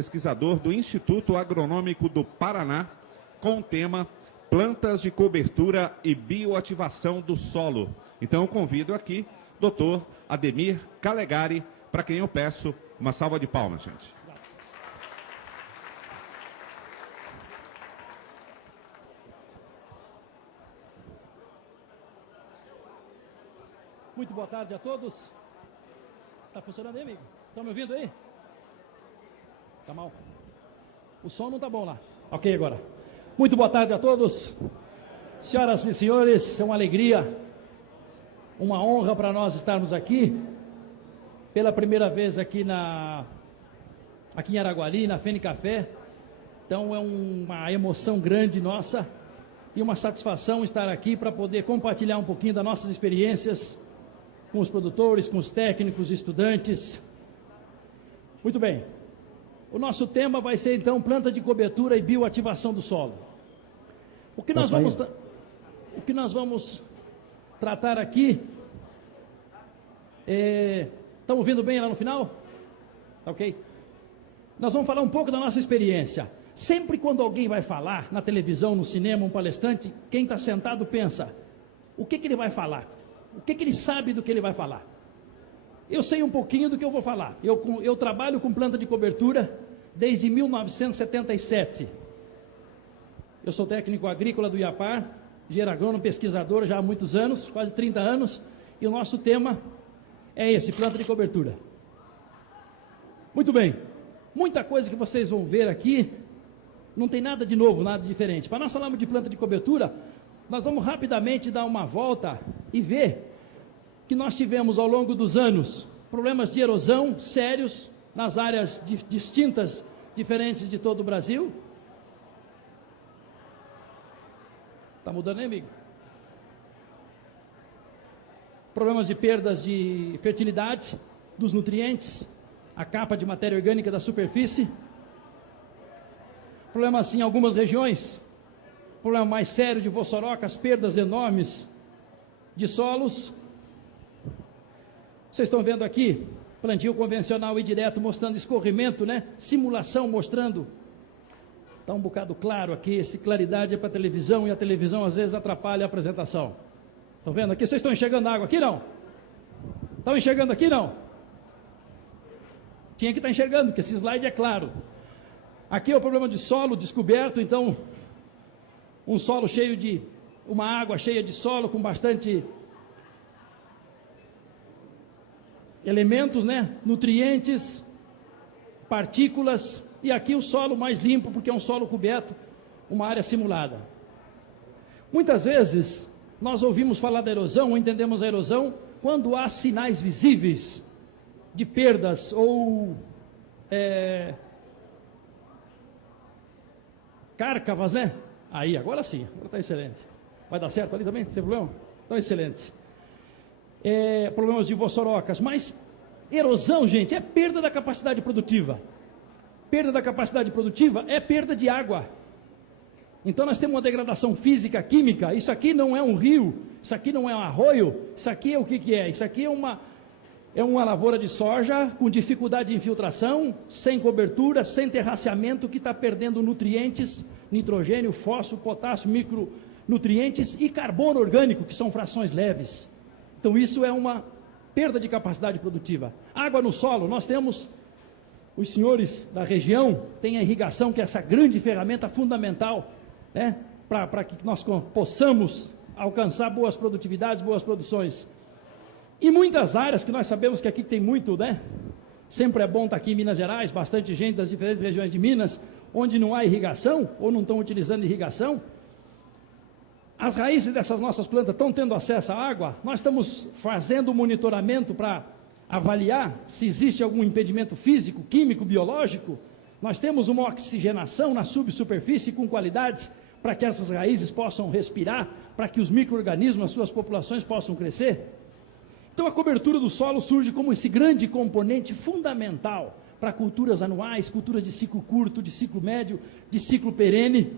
pesquisador do Instituto Agronômico do Paraná, com o tema Plantas de Cobertura e Bioativação do Solo. Então eu convido aqui Dr. Ademir Calegari, para quem eu peço uma salva de palmas, gente. Muito boa tarde a todos. Está funcionando aí, amigo? Estão me ouvindo aí? Tá mal. O som não tá bom lá. Ok, agora. Muito boa tarde a todos. Senhoras e senhores, é uma alegria, uma honra para nós estarmos aqui, pela primeira vez aqui em Araguari, na Fene Café. Então é uma emoção grande nossa e uma satisfação estar aqui para poder compartilhar um pouquinho das nossas experiências com os produtores, com os técnicos, estudantes. Muito bem. O nosso tema vai ser, então, planta de cobertura e bioativação do solo. O que nós vamos tratar aqui estão ouvindo bem lá no final? Ok? Nós vamos falar um pouco da nossa experiência. Sempre quando alguém vai falar, na televisão, no cinema, um palestrante, quem está sentado pensa, o que ele vai falar? O que ele sabe do que ele vai falar? Eu sei um pouquinho do que eu vou falar. Eu trabalho com planta de cobertura desde 1977. Eu sou técnico agrícola do IAPAR, engenheiro agrônomo, pesquisador já há muitos anos, quase 30 anos, e o nosso tema é esse, planta de cobertura. Muito bem, muita coisa que vocês vão ver aqui, não tem nada de novo, nada de diferente. Para nós falarmos de planta de cobertura, nós vamos rapidamente dar uma volta e ver que nós tivemos ao longo dos anos problemas de erosão sérios nas áreas distintas, diferentes de todo o Brasil. Está mudando, hein, amigo? Problemas de perdas de fertilidade, dos nutrientes, a capa de matéria orgânica da superfície. Problemas em algumas regiões. Problema mais sério de voçorocas, perdas enormes de solos. Vocês estão vendo aqui, plantio convencional e direto mostrando escorrimento, né? Simulação mostrando. Está um bocado claro aqui, essa claridade é para a televisão e a televisão às vezes atrapalha a apresentação. Estão vendo aqui? Vocês estão enxergando água aqui, não? Estão enxergando aqui, não? Tinha que estar enxergando, porque esse slide é claro. Aqui é o problema de solo descoberto, então um solo cheio de, uma água cheia de solo com bastante elementos, né? Nutrientes, partículas, e aqui o solo mais limpo, porque é um solo coberto, uma área simulada. Muitas vezes nós ouvimos falar da erosão, ou entendemos a erosão, quando há sinais visíveis de perdas ou cárcavas, né? Aí, agora sim, agora está excelente. Vai dar certo ali também, sem problema? Então, excelente. Problemas de voçorocas, mas erosão, gente, é perda da capacidade produtiva. Perda da capacidade produtiva é perda de água. Então nós temos uma degradação física, química. Isso aqui não é um rio, isso aqui não é um arroio, isso aqui é o que é? Isso aqui é uma lavoura de soja com dificuldade de infiltração, sem cobertura, sem terraceamento, que está perdendo nutrientes, nitrogênio, fósforo, potássio, micronutrientes e carbono orgânico, que são frações leves. Então isso é uma perda de capacidade produtiva. Água no solo, nós temos, os senhores da região têm a irrigação, que é essa grande ferramenta fundamental, né, para que nós possamos alcançar boas produtividades, boas produções. E muitas áreas que nós sabemos que aqui tem muito, né? Sempre é bom estar aqui em Minas Gerais, bastante gente das diferentes regiões de Minas, onde não há irrigação, ou não estão utilizando irrigação. As raízes dessas nossas plantas estão tendo acesso à água. Nós estamos fazendo um monitoramento para avaliar se existe algum impedimento físico, químico, biológico. Nós temos uma oxigenação na subsuperfície com qualidades para que essas raízes possam respirar, para que os micro-organismos, as suas populações possam crescer. Então a cobertura do solo surge como esse grande componente fundamental para culturas anuais, culturas de ciclo curto, de ciclo médio, de ciclo perene.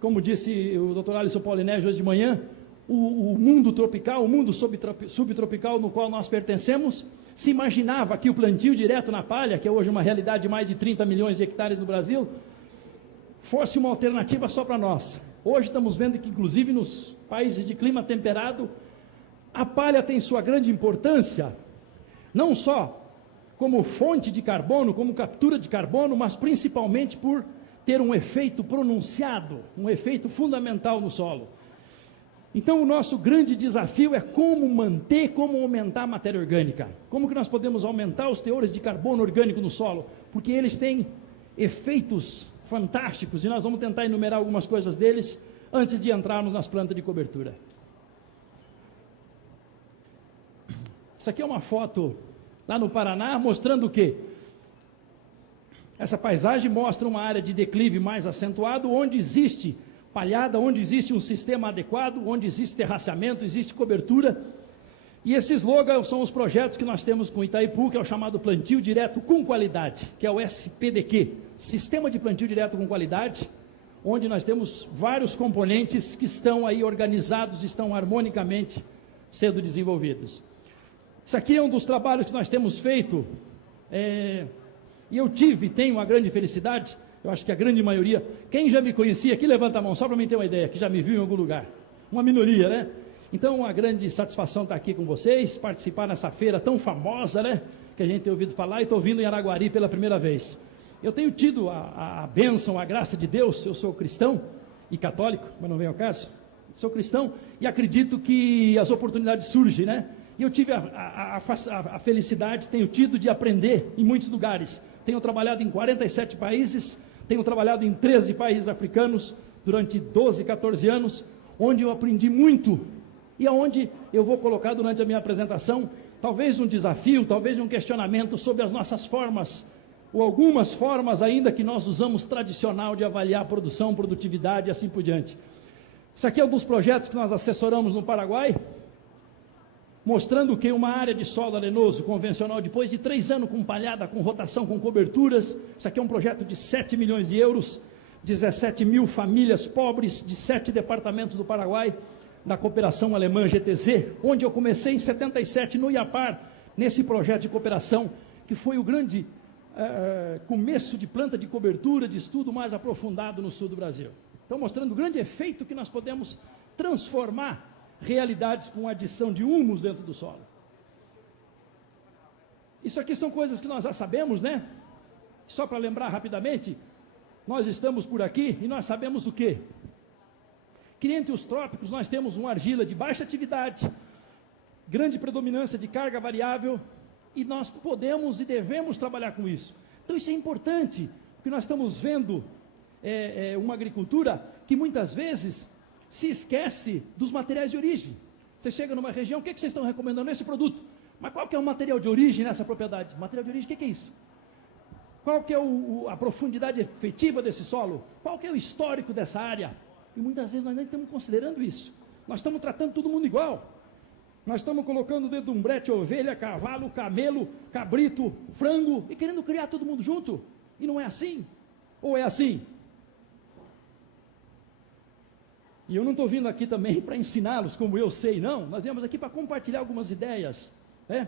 Como disse o Dr. Alisson Paulinégio hoje de manhã, o mundo tropical, o mundo subtropical no qual nós pertencemos, se imaginava que o plantio direto na palha, que é hoje uma realidade de mais de 30 milhões de hectares no Brasil, fosse uma alternativa só para nós. Hoje estamos vendo que, inclusive, nos países de clima temperado, a palha tem sua grande importância, não só como fonte de carbono, como captura de carbono, mas principalmente por ter um efeito pronunciado, um efeito fundamental no solo. Então, o nosso grande desafio é como manter, como aumentar a matéria orgânica. Como que nós podemos aumentar os teores de carbono orgânico no solo? Porque eles têm efeitos fantásticos, e nós vamos tentar enumerar algumas coisas deles antes de entrarmos nas plantas de cobertura. Isso aqui é uma foto lá no Paraná, mostrando o quê? Essa paisagem mostra uma área de declive mais acentuado, onde existe palhada, onde existe um sistema adequado, onde existe terraceamento, existe cobertura. E esse slogan são os projetos que nós temos com Itaipu, que é o chamado Plantio Direto com Qualidade, que é o SPDQ, Sistema de Plantio Direto com Qualidade, onde nós temos vários componentes que estão aí organizados, estão harmonicamente sendo desenvolvidos. Isso aqui é um dos trabalhos que nós temos feito, e eu tenho a grande felicidade, eu acho que a grande maioria, quem já me conhecia aqui, levanta a mão, só para mim ter uma ideia, que já me viu em algum lugar, uma minoria, né? Então, uma grande satisfação estar aqui com vocês, participar nessa feira tão famosa, né? Que a gente tem ouvido falar, e estou vindo em Araguari pela primeira vez. Eu tenho tido a bênção, a graça de Deus, eu sou cristão e católico, mas não vem ao caso, sou cristão e acredito que as oportunidades surgem, né? E eu tive a felicidade, tenho tido de aprender em muitos lugares. Tenho trabalhado em 47 países, tenho trabalhado em 13 países africanos durante 12, 14 anos, onde eu aprendi muito e aonde eu vou colocar durante a minha apresentação, talvez um desafio, talvez um questionamento sobre as nossas formas, ou algumas formas ainda que nós usamos tradicional de avaliar produção, produtividade e assim por diante. Isso aqui é um dos projetos que nós assessoramos no Paraguai, mostrando que uma área de solo arenoso convencional, depois de 3 anos com palhada, com rotação, com coberturas, isso aqui é um projeto de 7 milhões de euros, 17 mil famílias pobres de 7 departamentos do Paraguai, da cooperação alemã GTZ, onde eu comecei em 77 no Iapar, nesse projeto de cooperação, que foi o grande começo de planta de cobertura, de estudo mais aprofundado no sul do Brasil. Então, mostrando o grande efeito que nós podemos transformar realidades com adição de humus dentro do solo. Isso aqui são coisas que nós já sabemos, né? Só para lembrar rapidamente, nós estamos por aqui e nós sabemos o quê? Que entre os trópicos nós temos uma argila de baixa atividade, grande predominância de carga variável, e nós podemos e devemos trabalhar com isso. Então isso é importante, porque nós estamos vendo uma agricultura que muitas vezes se esquece dos materiais de origem. Você chega numa região, o que vocês estão recomendando nesse produto? Mas qual que é o material de origem nessa propriedade? Material de origem, o que é isso? Qual que é a profundidade efetiva desse solo? Qual que é o histórico dessa área? E muitas vezes nós nem estamos considerando isso. Nós estamos tratando todo mundo igual. Nós estamos colocando dentro de um brete ovelha, cavalo, camelo, cabrito, frango, e querendo criar todo mundo junto. E não é assim. Ou é assim? E eu não estou vindo aqui também para ensiná-los como eu sei, não. Nós viemos aqui para compartilhar algumas ideias. Né?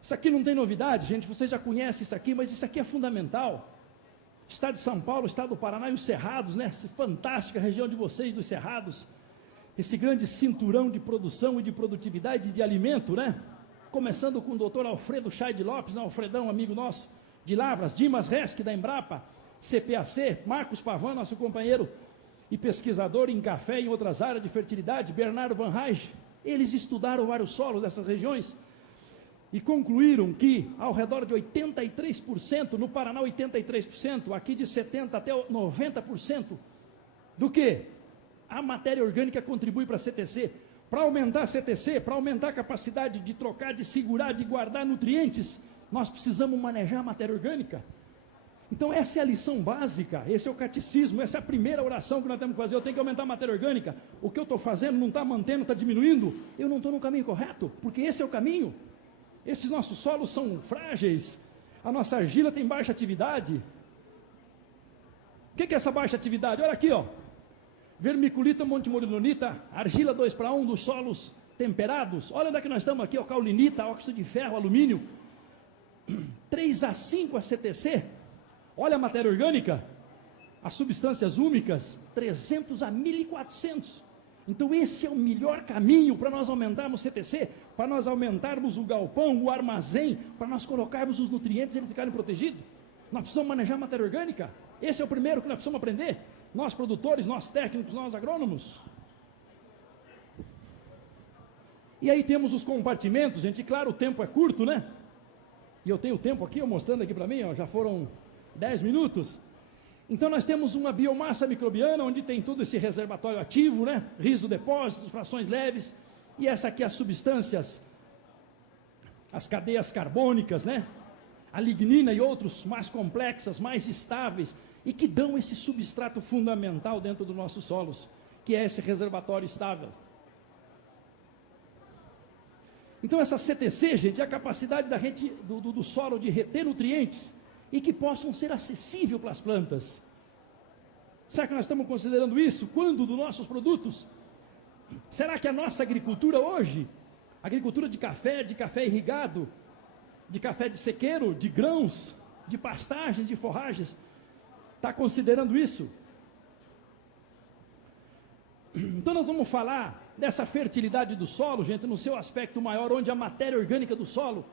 Isso aqui não tem novidade, gente. Vocês já conhecem isso aqui, mas isso aqui é fundamental. Estado de São Paulo, Estado do Paraná e os Cerrados, né? Essa fantástica região de vocês, dos Cerrados. Esse grande cinturão de produção e de produtividade de alimento, né? Começando com o doutor Alfredo Chaide Lopes, né? Alfredão, amigo nosso, de Lavras, Dimas Resch, da Embrapa, CPAC, Marcos Pavan, nosso companheiro e pesquisador em café e em outras áreas de fertilidade, Bernardo Van Reich. Eles estudaram vários solos dessas regiões e concluíram que ao redor de 83%, no Paraná 83%, aqui de 70% até 90%, do que? A matéria orgânica contribui para a CTC. Para aumentar a CTC, para aumentar a capacidade de trocar, de segurar, de guardar nutrientes, nós precisamos manejar a matéria orgânica. Então essa é a lição básica, esse é o catecismo, essa é a primeira oração que nós temos que fazer. Eu tenho que aumentar a matéria orgânica. O que eu estou fazendo não está mantendo, está diminuindo. Eu não estou no caminho correto, porque esse é o caminho. Esses nossos solos são frágeis, a nossa argila tem baixa atividade. O que é essa baixa atividade? Olha aqui, ó. Vermiculita, montemorilonita, argila 2:1 dos solos temperados, olha onde é que nós estamos aqui, ó, caulinita, óxido de ferro, alumínio, 3A5 a CTC, olha a matéria orgânica, as substâncias úmicas, 300 a 1400. Então esse é o melhor caminho para nós aumentarmos o CTC, para nós aumentarmos o galpão, o armazém, para nós colocarmos os nutrientes e eles ficarem protegidos. Nós precisamos manejar matéria orgânica. Esse é o primeiro que nós precisamos aprender. Nós produtores, nós técnicos, nós agrônomos. E aí temos os compartimentos, gente. E claro, o tempo é curto, né? E eu tenho o tempo aqui, mostrando aqui para mim, ó, já foram 10 minutos. Então nós temos uma biomassa microbiana, onde tem todo esse reservatório ativo, né? Rizodepósitos, frações leves. E essa aqui as substâncias, as cadeias carbônicas, né? A lignina e outros mais complexas, mais estáveis, e que dão esse substrato fundamental dentro dos nossos solos, que é esse reservatório estável. Então essa CTC, gente, é a capacidade do solo de reter nutrientes e que possam ser acessíveis para as plantas. Será que nós estamos considerando isso? Quando dos nossos produtos? Será que a nossa agricultura hoje, agricultura de café irrigado, de café de sequeiro, de grãos, de pastagens, de forragens, está considerando isso? Então nós vamos falar dessa fertilidade do solo, gente, no seu aspecto maior, onde a matéria orgânica do solo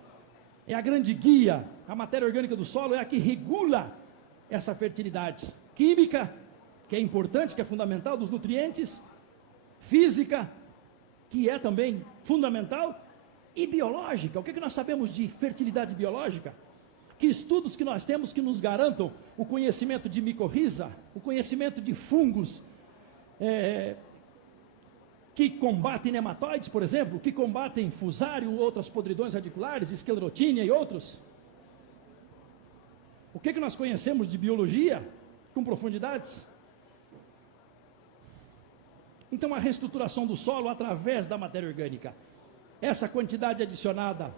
é a grande guia. A matéria orgânica do solo é a que regula essa fertilidade. Química, que é importante, que é fundamental, dos nutrientes. Física, que é também fundamental. E biológica. O que nós sabemos de fertilidade biológica? Que estudos que nós temos que nos garantam o conhecimento de micorriza, o conhecimento de fungos, que combatem nematóides, por exemplo, que combatem fusário, outras podridões radiculares, esclerotínia e outros. O que nós conhecemos de biologia com profundidades? Então a reestruturação do solo através da matéria orgânica. Essa quantidade adicionada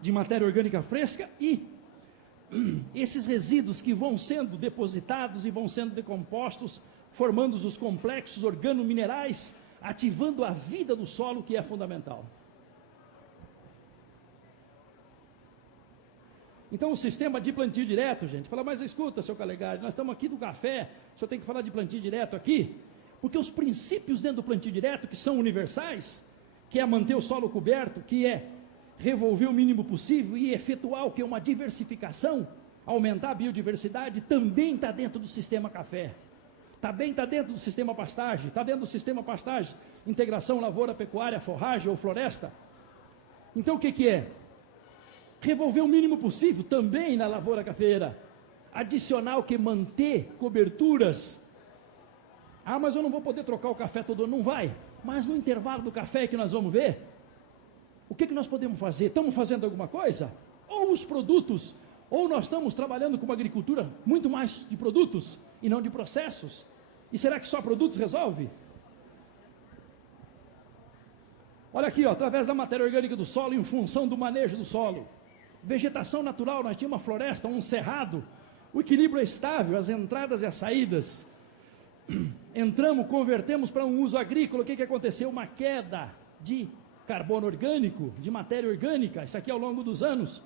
de matéria orgânica fresca e esses resíduos que vão sendo depositados e vão sendo decompostos, formando os complexos organominerais, ativando a vida do solo, que é fundamental. Então o sistema de plantio direto, gente, fala, mas escuta, seu Calegari, nós estamos aqui do café, o senhor tem que falar de plantio direto aqui, porque os princípios dentro do plantio direto, que são universais, que é manter o solo coberto, que é revolver o mínimo possível e efetuar o que é uma diversificação, aumentar a biodiversidade, também está dentro do sistema café. Também está dentro do sistema pastagem, está dentro do sistema pastagem, integração lavoura, pecuária, forragem ou floresta. Então o que é? Revolver o mínimo possível também na lavoura cafeira. Adicionar o que? Manter coberturas. Ah, mas eu não vou poder trocar o café todo ano. Não vai. Mas no intervalo do café que nós vamos ver, o que nós podemos fazer? Estamos fazendo alguma coisa? Ou os produtos, ou nós estamos trabalhando com uma agricultura muito mais de produtos e não de processos? E será que só produtos resolve? Olha aqui, ó, através da matéria orgânica do solo, em função do manejo do solo. Vegetação natural, nós tínhamos uma floresta, um cerrado, o equilíbrio é estável, as entradas e as saídas. Entramos, convertemos para um uso agrícola, o que aconteceu? Uma queda de carbono orgânico, de matéria orgânica, isso aqui ao longo dos anos.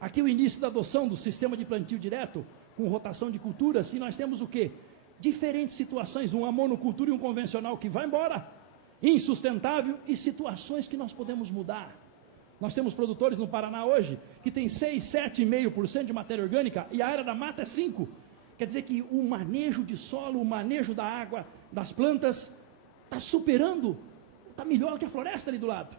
Aqui o início da adoção do sistema de plantio direto, com rotação de culturas, e nós temos o quê? Diferentes situações, uma monocultura e um convencional que vai embora, insustentável, e situações que nós podemos mudar. Nós temos produtores no Paraná hoje, que tem 6, 7,5% de matéria orgânica, e a área da mata é 5%. Quer dizer que o manejo de solo, o manejo da água, das plantas, está superando, está melhor que a floresta ali do lado.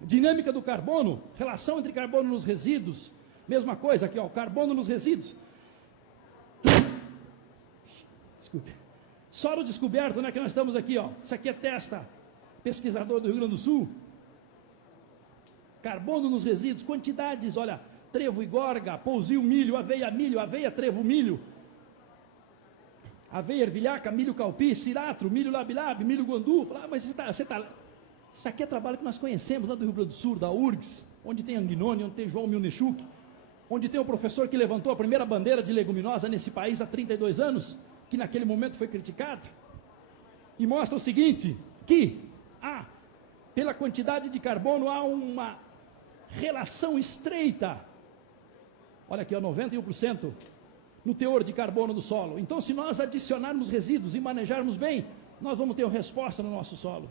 Dinâmica do carbono, relação entre carbono nos resíduos, mesma coisa aqui, ó, carbono nos resíduos. Desculpe. Solo descoberto, né, que nós estamos aqui, ó. Isso aqui é Testa, pesquisador do Rio Grande do Sul. Carbono nos resíduos, quantidades, olha, trevo e gorga, pousio, milho, aveia, trevo, milho. Aveia, ervilhaca, milho calpi, ciratro, milho labilab, milho guandu. Fala, mas isso aqui é trabalho que nós conhecemos lá do Rio Grande do Sul, da URGS, onde tem Anguinone, onde tem João Milnechuk, onde tem o professor que levantou a primeira bandeira de leguminosa nesse país há 32 anos, que naquele momento foi criticado. e mostra o seguinte, que pela quantidade de carbono há uma relação estreita, olha aqui, 91% no teor de carbono do solo. Então, se nós adicionarmos resíduos e manejarmos bem, nós vamos ter uma resposta no nosso solo.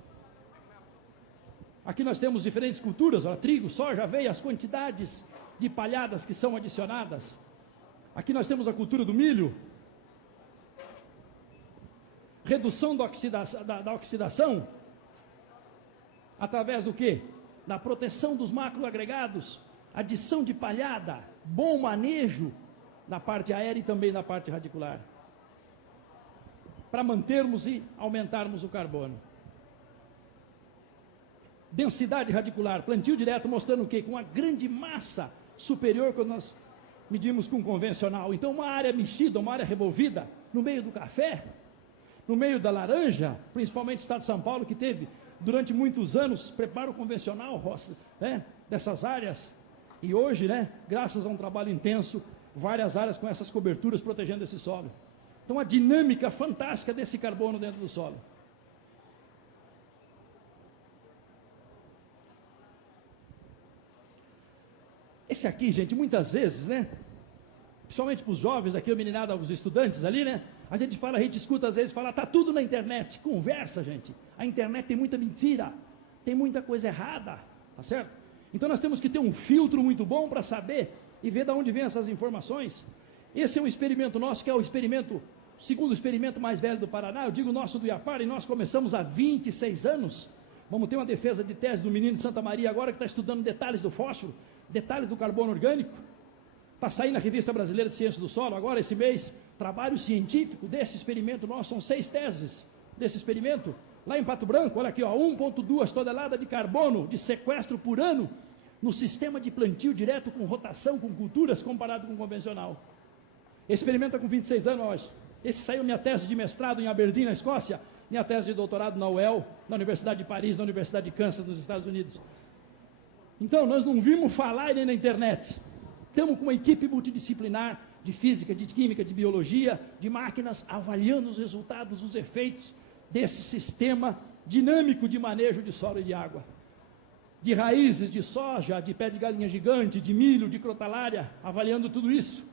Aqui nós temos diferentes culturas, ó, trigo, soja, aveia, as quantidades de palhadas que são adicionadas. Aqui nós temos a cultura do milho, redução da oxidação, através do quê? Da proteção dos macroagregados, adição de palhada, bom manejo na parte aérea e também na parte radicular, para mantermos e aumentarmos o carbono. Densidade radicular, plantio direto mostrando o quê? Com uma grande massa superior quando nós medimos com convencional. Então, uma área mexida, uma área revolvida, no meio do café, no meio da laranja, principalmente no estado de São Paulo, que teve durante muitos anos preparo convencional, né, dessas áreas, e hoje, né, graças a um trabalho intenso, várias áreas com essas coberturas protegendo esse solo. Então, a dinâmica fantástica desse carbono dentro do solo. Esse aqui, gente, muitas vezes, né, principalmente para os jovens aqui, o meninado, os estudantes ali, né, a gente escuta às vezes falar, tá tudo na internet. Conversa, gente. A internet tem muita mentira, tem muita coisa errada, tá certo? Então nós temos que ter um filtro muito bom para saber e ver de onde vêm essas informações. Esse é um experimento nosso, que é o segundo experimento mais velho do Paraná, eu digo nosso do Iapar, e nós começamos há 26 anos. Vamos ter uma defesa de tese do menino de Santa Maria agora, que está estudando detalhes do fósforo, detalhes do carbono orgânico. Está saindo na Revista Brasileira de Ciências do Solo, agora esse mês, trabalho científico desse experimento nosso, são 6 teses desse experimento. Lá em Pato Branco, olha aqui, 1,2 toneladas de carbono de sequestro por ano no sistema de plantio direto com rotação, com culturas, comparado com o convencional. Esse experimento está com 26 anos hoje. Esse saiu minha tese de mestrado em Aberdeen, na Escócia, minha tese de doutorado na UEL, na Universidade de Paris, na Universidade de Kansas, nos Estados Unidos. Então, nós não vimos falar nem na internet. Estamos com uma equipe multidisciplinar de física, de química, de biologia, de máquinas, avaliando os resultados, os efeitos desse sistema dinâmico de manejo de solo e de água. De raízes, de soja, de pé de galinha gigante, de milho, de crotalária, avaliando tudo isso.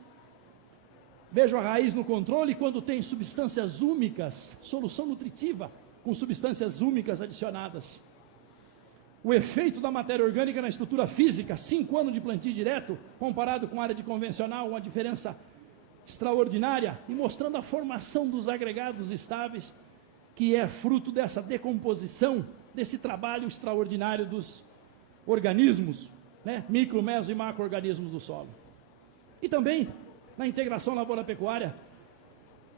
Vejo a raiz no controle quando tem substâncias úmicas, solução nutritiva, com substâncias úmicas adicionadas. O efeito da matéria orgânica na estrutura física, 5 anos de plantio direto, comparado com a área de convencional, uma diferença extraordinária, e mostrando a formação dos agregados estáveis, que é fruto dessa decomposição, desse trabalho extraordinário dos organismos, né, micro, meso e macro-organismos do solo. E também na integração lavoura-pecuária,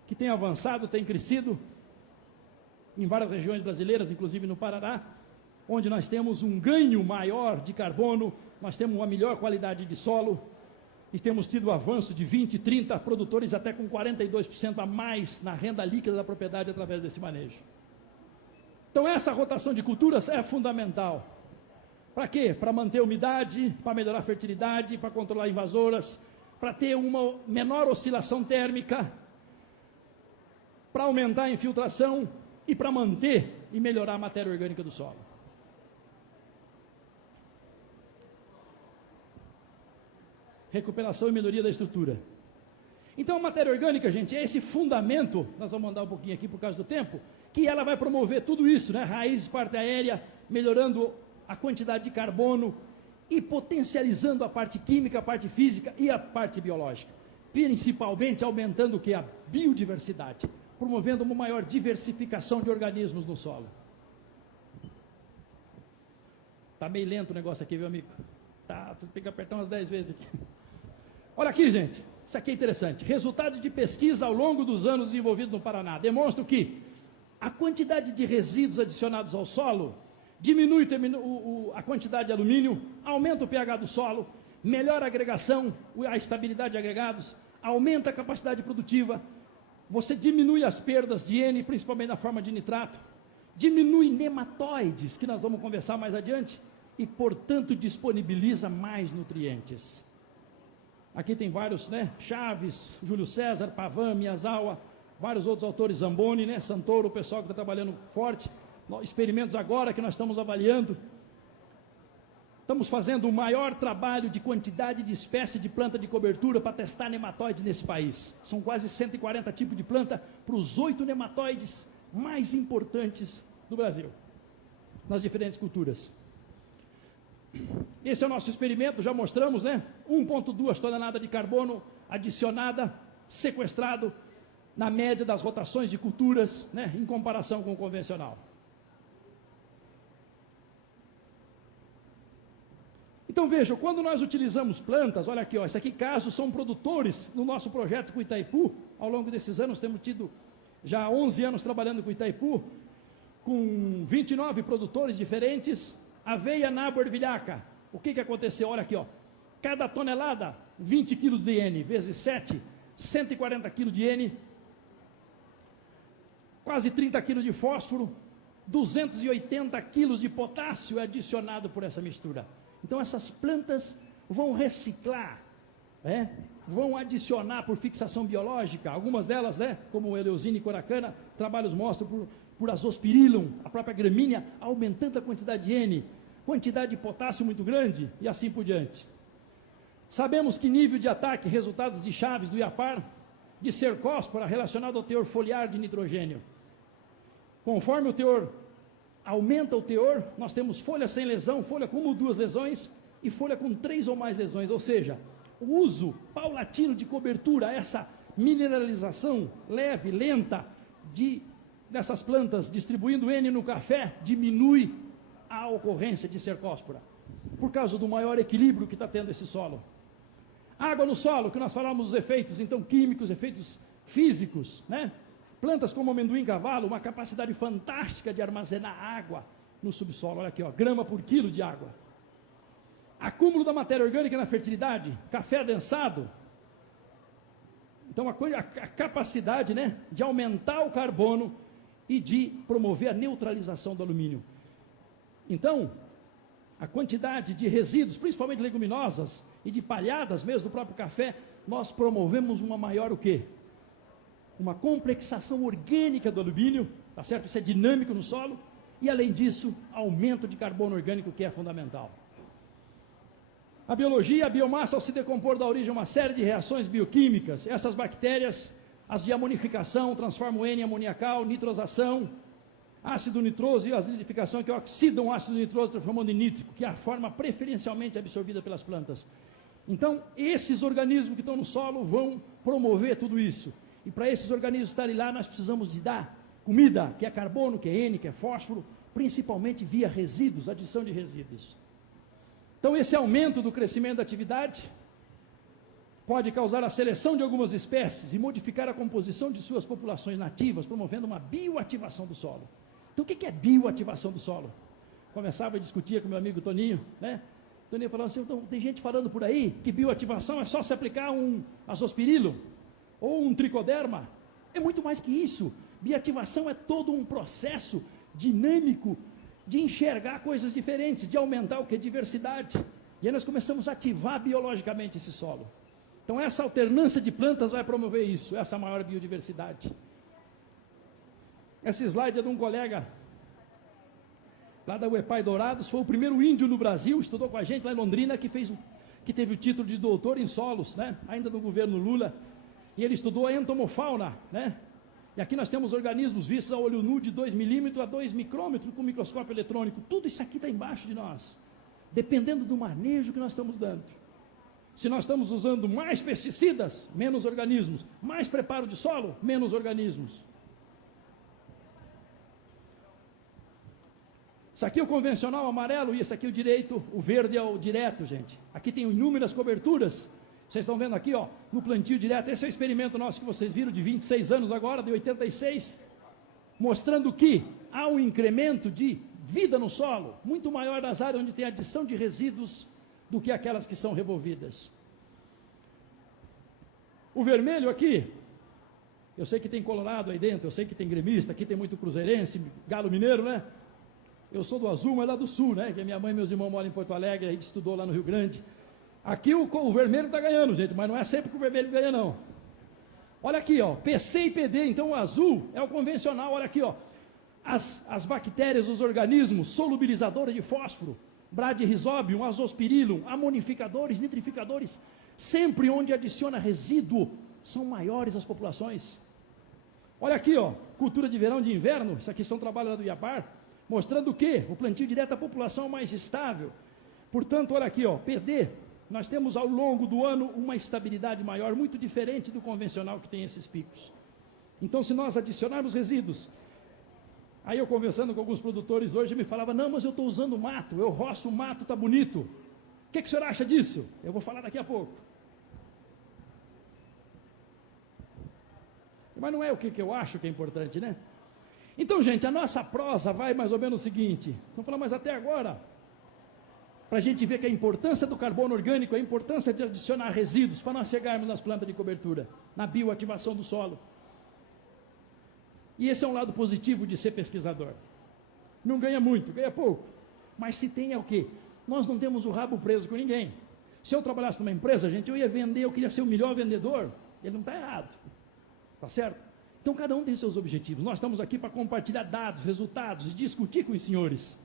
que tem avançado, tem crescido, em várias regiões brasileiras, inclusive no Paraná, onde nós temos um ganho maior de carbono, nós temos uma melhor qualidade de solo, e temos tido avanço de 20, 30 produtores até com 42% a mais na renda líquida da propriedade através desse manejo. Então essa rotação de culturas é fundamental. Para quê? Para manter a umidade, para melhorar a fertilidade, para controlar invasoras, para ter uma menor oscilação térmica, para aumentar a infiltração e para manter e melhorar a matéria orgânica do solo. Recuperação e melhoria da estrutura. Então a matéria orgânica, gente, é esse fundamento, nós vamos andar um pouquinho aqui por causa do tempo, que ela vai promover tudo isso, né? Raízes, parte aérea, melhorando a quantidade de carbono e potencializando a parte química, a parte física e a parte biológica. Principalmente aumentando o que? A biodiversidade, promovendo uma maior diversificação de organismos no solo. Está meio lento o negócio aqui, viu, amigo? Tá, tem que apertar umas 10 vezes aqui. Olha aqui, gente, isso aqui é interessante. Resultados de pesquisa ao longo dos anos desenvolvidos no Paraná demonstram que a quantidade de resíduos adicionados ao solo diminui a quantidade de alumínio, aumenta o pH do solo, melhora a agregação, a estabilidade de agregados, aumenta a capacidade produtiva, você diminui as perdas de N, principalmente na forma de nitrato, diminui nematóides, que nós vamos conversar mais adiante, e, portanto, disponibiliza mais nutrientes. Aqui tem vários, né? Chaves, Júlio César, Pavan, Miyazawa, vários outros autores, Zamboni, né, Santoro, o pessoal que está trabalhando forte, experimentos agora que nós estamos avaliando. Estamos fazendo o maior trabalho de quantidade de espécie de planta de cobertura para testar nematóides nesse país. São quase 140 tipos de planta para os 8 nematóides mais importantes do Brasil, nas diferentes culturas. Esse é o nosso experimento, já mostramos, né? 1,2 toneladas de carbono adicionada, sequestrado, na média das rotações de culturas, né? Em comparação com o convencional. Então vejam, quando nós utilizamos plantas, olha aqui, ó, isso aqui casos são produtores no nosso projeto com Itaipu. Ao longo desses anos temos tido já 11 anos trabalhando com Itaipu, com 29 produtores diferentes, aveia, nabo, ervilhaca. O que aconteceu? Olha aqui, ó, cada tonelada, 20 quilos de N, vezes 7, 140 quilos de N, quase 30 quilos de fósforo, 280 quilos de potássio é adicionado por essa mistura. Então essas plantas vão reciclar, vão adicionar por fixação biológica, algumas delas, né, como Eleusine e Coracana, trabalhos mostram por azospirillum, a própria gramínea, aumentando a quantidade de N, quantidade de potássio muito grande e assim por diante. Sabemos que nível de ataque, resultados de Chaves do IAPAR, de cercóspora relacionado ao teor foliar de nitrogênio. Conforme o teor aumenta o teor, nós temos folha sem lesão, folha com 1 ou 2 lesões e folha com 3 ou mais lesões, ou seja, o uso paulatino de cobertura, essa mineralização leve, lenta dessas plantas, distribuindo N no café, diminui a ocorrência de cercóspora, por causa do maior equilíbrio que está tendo esse solo. Água no solo, que nós falamos dos efeitos, então, químicos, efeitos físicos, né? Plantas como amendoim cavalo, uma capacidade fantástica de armazenar água no subsolo. Olha aqui, ó, grama por quilo de água. Acúmulo da matéria orgânica na fertilidade, café adensado. Então, a capacidade, né, de aumentar o carbono e de promover a neutralização do alumínio. Então, a quantidade de resíduos, principalmente leguminosas e de palhadas mesmo do próprio café, nós promovemos uma maior o quê? Uma complexação orgânica do alumínio, tá certo? Isso é dinâmico no solo, e além disso, aumento de carbono orgânico, que é fundamental. A biologia, a biomassa, ao se decompor, dá origem a uma série de reações bioquímicas. Essas bactérias, as de amonificação, transformam o N em amoniacal, nitrosação, ácido nitroso e a acidificação, que oxidam o ácido nitroso, transformando em nítrico, que é a forma preferencialmente absorvida pelas plantas. Então, esses organismos que estão no solo vão promover tudo isso. E para esses organismos estarem lá, nós precisamos de dar comida, que é carbono, que é N, que é fósforo, principalmente via resíduos, adição de resíduos. Então, esse aumento do crescimento da atividade pode causar a seleção de algumas espécies e modificar a composição de suas populações nativas, promovendo uma bioativação do solo. Então, o que é bioativação do solo? Começava a discutir com meu amigo Toninho, né? Toninho falava assim, então, tem gente falando por aí que bioativação é só se aplicar um azospirillum ou um tricoderma. É muito mais que isso. Bioativação é todo um processo dinâmico de enxergar coisas diferentes, de aumentar o que? Diversidade. E aí nós começamos a ativar biologicamente esse solo. Então essa alternância de plantas vai promover isso, essa maior biodiversidade. Esse slide é de um colega lá da UEPAI Dourados, foi o primeiro índio no Brasil, estudou com a gente lá em Londrina, que teve o título de doutor em solos, né? Ainda no governo Lula. E ele estudou a entomofauna, né? E aqui nós temos organismos vistos a olho nu de 2 milímetros a 2 micrômetros com microscópio eletrônico. Tudo isso aqui está embaixo de nós, dependendo do manejo que nós estamos dando. Se nós estamos usando mais pesticidas, menos organismos. Mais preparo de solo, menos organismos. Isso aqui é o convencional amarelo e esse aqui é o direito, o verde é o direto, gente. Aqui tem inúmeras coberturas. Vocês estão vendo aqui, ó, no plantio direto, esse é o experimento nosso que vocês viram, de 26 anos agora, de 86, mostrando que há um incremento de vida no solo, muito maior nas áreas onde tem adição de resíduos do que aquelas que são revolvidas. O vermelho aqui, eu sei que tem colorado aí dentro, eu sei que tem gremista, aqui tem muito cruzeirense, galo mineiro, né? Eu sou do azul, mas lá do sul, né? Que minha mãe e meus irmãos moram em Porto Alegre, a gente estudou lá no Rio Grande. Aqui o vermelho está ganhando, gente, mas não é sempre que o vermelho ganha, não. Olha aqui, ó, PC e PD, então o azul é o convencional, olha aqui, ó. As bactérias, os organismos, solubilizadores de fósforo, Bradyrhizobium, Azospirillum, amonificadores, nitrificadores, sempre onde adiciona resíduo, são maiores as populações. Olha aqui, ó, cultura de verão e de inverno, isso aqui são trabalhos lá do IAPAR, mostrando o quê? O plantio direto à população mais estável. Portanto, olha aqui, ó, PD, nós temos ao longo do ano uma estabilidade maior, muito diferente do convencional que tem esses picos. Então, se nós adicionarmos resíduos, aí eu conversando com alguns produtores hoje, me falava, não, mas eu estou usando mato, eu roço o mato, está bonito. O que o senhor acha disso? Eu vou falar daqui a pouco. Mas não é o que eu acho que é importante, né? Então, gente, a nossa prosa vai mais ou menos o seguinte, vamos falar, mas até agora, para a gente ver que a importância do carbono orgânico, a importância de adicionar resíduos para nós chegarmos nas plantas de cobertura, na bioativação do solo. E esse é um lado positivo de ser pesquisador. Não ganha muito, ganha pouco. Mas se tem é o quê? Nós não temos o rabo preso com ninguém. Se eu trabalhasse numa empresa, gente, eu ia vender, eu queria ser o melhor vendedor. Ele não está errado. Está certo? Então cada um tem seus objetivos. Nós estamos aqui para compartilhar dados, resultados, e discutir com os senhores.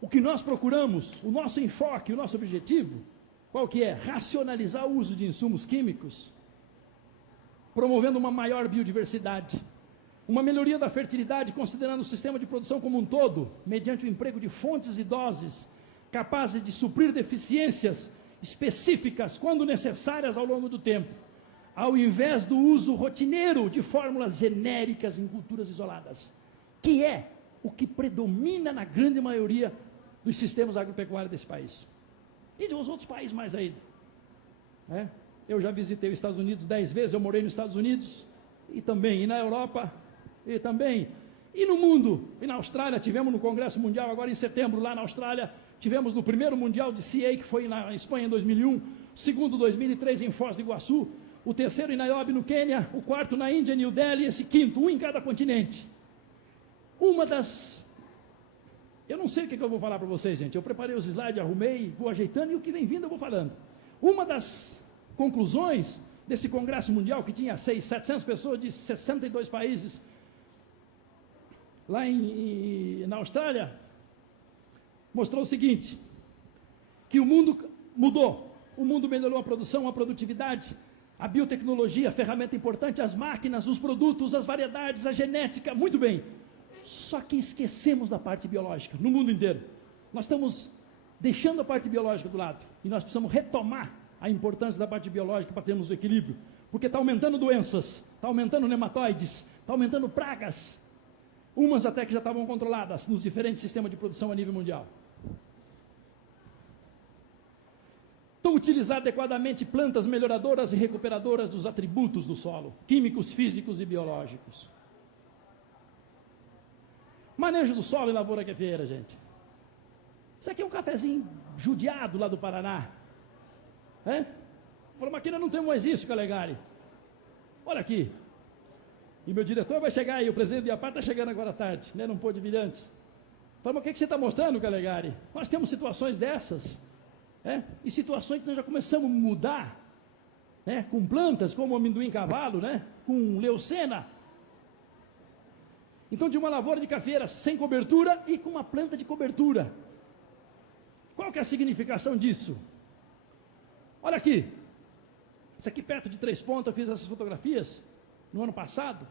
O que nós procuramos, o nosso enfoque, o nosso objetivo, qual que é? Racionalizar o uso de insumos químicos, promovendo uma maior biodiversidade, uma melhoria da fertilidade, considerando o sistema de produção como um todo, mediante o emprego de fontes e doses, capazes de suprir deficiências específicas, quando necessárias ao longo do tempo, ao invés do uso rotineiro de fórmulas genéricas em culturas isoladas, que é o que predomina na grande maioria dos sistemas agropecuários desse país. E de outros países mais ainda. Eu já visitei os Estados Unidos 10 vezes, eu morei nos Estados Unidos, e também, e na Europa, e também, e no mundo, e na Austrália, tivemos no Congresso Mundial, agora em setembro, lá na Austrália, tivemos no primeiro Mundial de CA, que foi na Espanha em 2001, segundo 2003 em Foz do Iguaçu, o terceiro em Nairobi, no Quênia, o quarto na Índia, New Delhi, e esse quinto, um em cada continente. Uma das... Eu não sei o que eu vou falar para vocês, gente. Eu preparei os slides, arrumei, vou ajeitando, e o que vem vindo eu vou falando. Uma das conclusões desse Congresso Mundial, que tinha 700 pessoas de 62 países, lá na Austrália, mostrou o seguinte, que o mundo mudou, o mundo melhorou a produção, a produtividade, a biotecnologia, a ferramenta importante, as máquinas, os produtos, as variedades, a genética, muito bem. Só que esquecemos da parte biológica, no mundo inteiro. Nós estamos deixando a parte biológica do lado, e nós precisamos retomar a importância da parte biológica para termos o equilíbrio, porque está aumentando doenças, está aumentando nematóides, está aumentando pragas, umas até que já estavam controladas nos diferentes sistemas de produção a nível mundial. Então, utilizar adequadamente plantas melhoradoras e recuperadoras dos atributos do solo, químicos, físicos e biológicos. Manejo do solo em lavoura cafeeira, gente. Isso aqui é um cafezinho judiado lá do Paraná. Falou, mas aqui nós não temos mais isso, Calegari. Olha aqui. E meu diretor vai chegar aí, o presidente do IAPAR está chegando agora à tarde, né? Não pôde vir antes. Falou, mas o que você está mostrando, Calegari? Nós temos situações dessas, e situações que nós já começamos a mudar, com plantas como amendoim cavalo, com leucena. Então, de uma lavoura de cafeira sem cobertura e com uma planta de cobertura. Qual que é a significação disso? Olha aqui. Isso aqui perto de 3 Pontos, eu fiz essas fotografias no ano passado.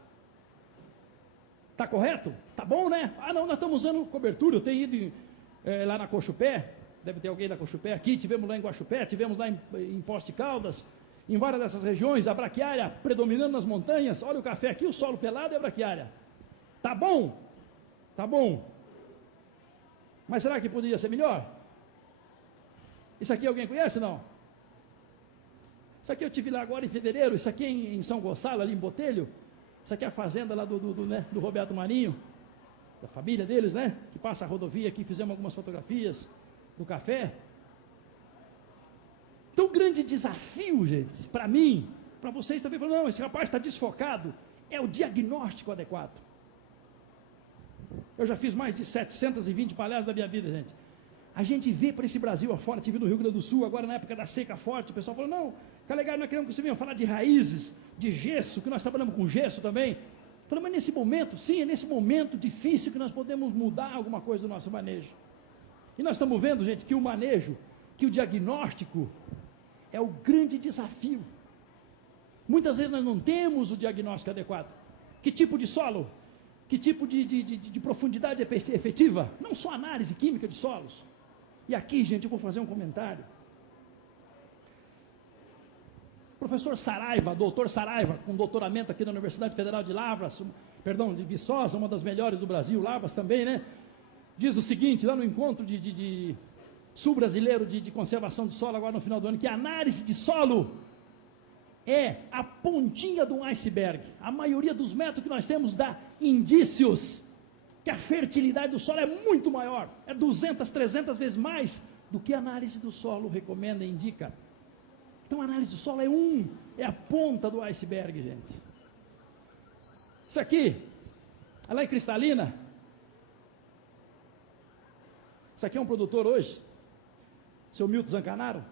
Está correto? Tá bom, né? Ah, não, nós estamos usando cobertura. Eu tenho ido lá na Cochupé, deve ter alguém da Cochupé aqui, tivemos lá em Guaxupé, tivemos lá em Poços de Caldas, em várias dessas regiões, a braquiária predominando nas montanhas. Olha o café aqui, o solo pelado e a braquiária. Tá bom? Tá bom. Mas será que poderia ser melhor? Isso aqui alguém conhece, não? Isso aqui eu tive lá agora em fevereiro, isso aqui em São Gonçalo, ali em Botelho. Isso aqui é a fazenda lá do Roberto Marinho, da família deles, que passa a rodovia aqui, fizemos algumas fotografias do café. Então o grande desafio, gente, para mim, para vocês também, falam, não, esse rapaz está desfocado, é o diagnóstico adequado. Eu já fiz mais de 720 palestras da minha vida, gente. A gente vê para esse Brasil afora, tive no Rio Grande do Sul, agora na época da seca forte, o pessoal falou, não, Calegari, nós queremos que você venha falar de raízes, de gesso, que nós trabalhamos com gesso também. Falei, mas nesse momento, sim, é nesse momento difícil que nós podemos mudar alguma coisa do nosso manejo. E nós estamos vendo, gente, que o manejo, que o diagnóstico é o grande desafio. Muitas vezes nós não temos o diagnóstico adequado. Que tipo de solo? Que tipo de profundidade efetiva? Não só análise química de solos. E aqui, gente, eu vou fazer um comentário. Professor Saraiva, doutor Saraiva, com doutoramento aqui na Universidade Federal de Lavras, de Viçosa, uma das melhores do Brasil, Lavras também, né? Diz o seguinte, lá no encontro de sul-brasileiro de conservação de solo, agora no final do ano, que a análise de solo é a pontinha do iceberg. A maioria dos métodos que nós temos dá indícios que a fertilidade do solo é muito maior, é 200, 300 vezes mais do que a análise do solo recomenda e indica. Então a análise do solo é a ponta do iceberg, gente. Isso aqui, ela é cristalina. Isso aqui é um produtor hoje, seu Milton Zancanaro,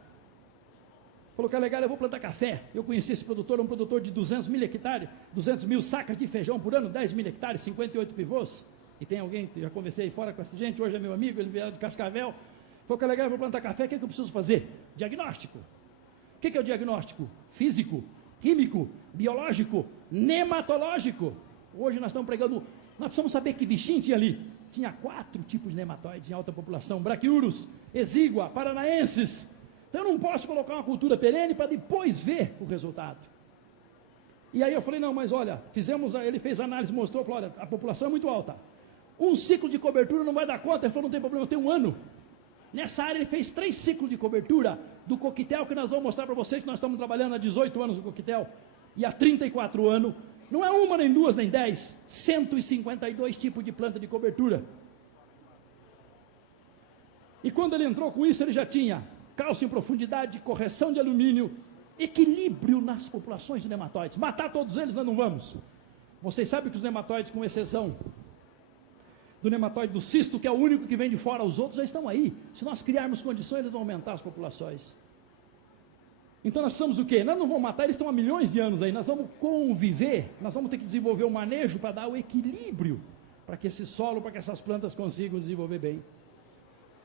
falou que é legal, eu vou plantar café. Eu conheci esse produtor, um produtor de 200 mil hectares, 200 mil sacas de feijão por ano, 10 mil hectares, 58 pivôs. E tem alguém, já conversei fora com essa gente, hoje é meu amigo, ele veio de Cascavel. Falou que é legal, eu vou plantar café, o que eu preciso fazer? Diagnóstico. O que é o diagnóstico? Físico, químico, biológico, nematológico. Hoje nós estamos pregando, nós precisamos saber que bichinho tinha ali. Tinha 4 tipos de nematóides em alta população, braquiurus, exígua, paranaenses. Então eu não posso colocar uma cultura perene para depois ver o resultado. E aí eu falei, não, mas olha, ele fez análise, mostrou, falou, olha, a população é muito alta. Um ciclo de cobertura não vai dar conta. Ele falou, não tem problema, eu tenho 1 ano. Nessa área ele fez 3 ciclos de cobertura do coquetel, que nós vamos mostrar para vocês, que nós estamos trabalhando há 18 anos no coquetel, e há 34 anos. Não é 1, nem 2, nem 10, 152 tipos de planta de cobertura. E quando ele entrou com isso, ele já tinha cálcio em profundidade, correção de alumínio, equilíbrio nas populações de nematóides. Matar todos eles nós não vamos. Vocês sabem que os nematóides, com exceção do nematóide do cisto, que é o único que vem de fora, os outros já estão aí. Se nós criarmos condições, eles vão aumentar as populações. Então nós precisamos o quê? Nós não vamos matar, eles estão há milhões de anos aí, nós vamos conviver, nós vamos ter que desenvolver um manejo para dar o equilíbrio, para que esse solo, para que essas plantas consigam desenvolver bem.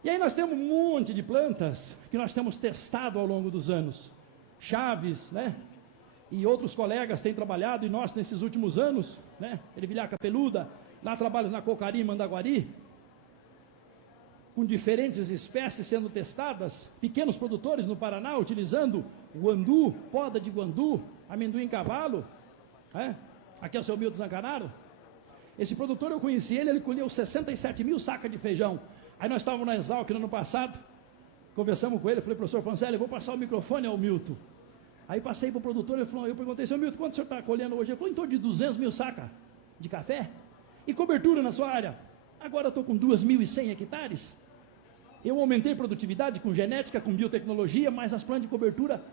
E aí nós temos um monte de plantas que nós temos testado ao longo dos anos. Chaves, né? E outros colegas têm trabalhado, e nós nesses últimos anos, né? Ervilhaca peluda, lá trabalhos na Cocaria e Mandaguari, com diferentes espécies sendo testadas, pequenos produtores no Paraná utilizando guandu, poda de guandu, amendoim cavalo, aqui é o seu Milton Zancanaro. Esse produtor eu conheci ele colheu 67 mil sacas de feijão. Aí nós estávamos na Exalc no ano passado, conversamos com ele, falei, professor Fancelli, eu vou passar o microfone ao Milton. Aí passei para o produtor, eu perguntei, seu Milton, quanto o senhor está colhendo hoje? Ele falou, em torno de 200 mil sacas de café. E cobertura na sua área? Agora eu estou com 2.100 hectares. Eu aumentei produtividade com genética, com biotecnologia, mas as plantas de cobertura,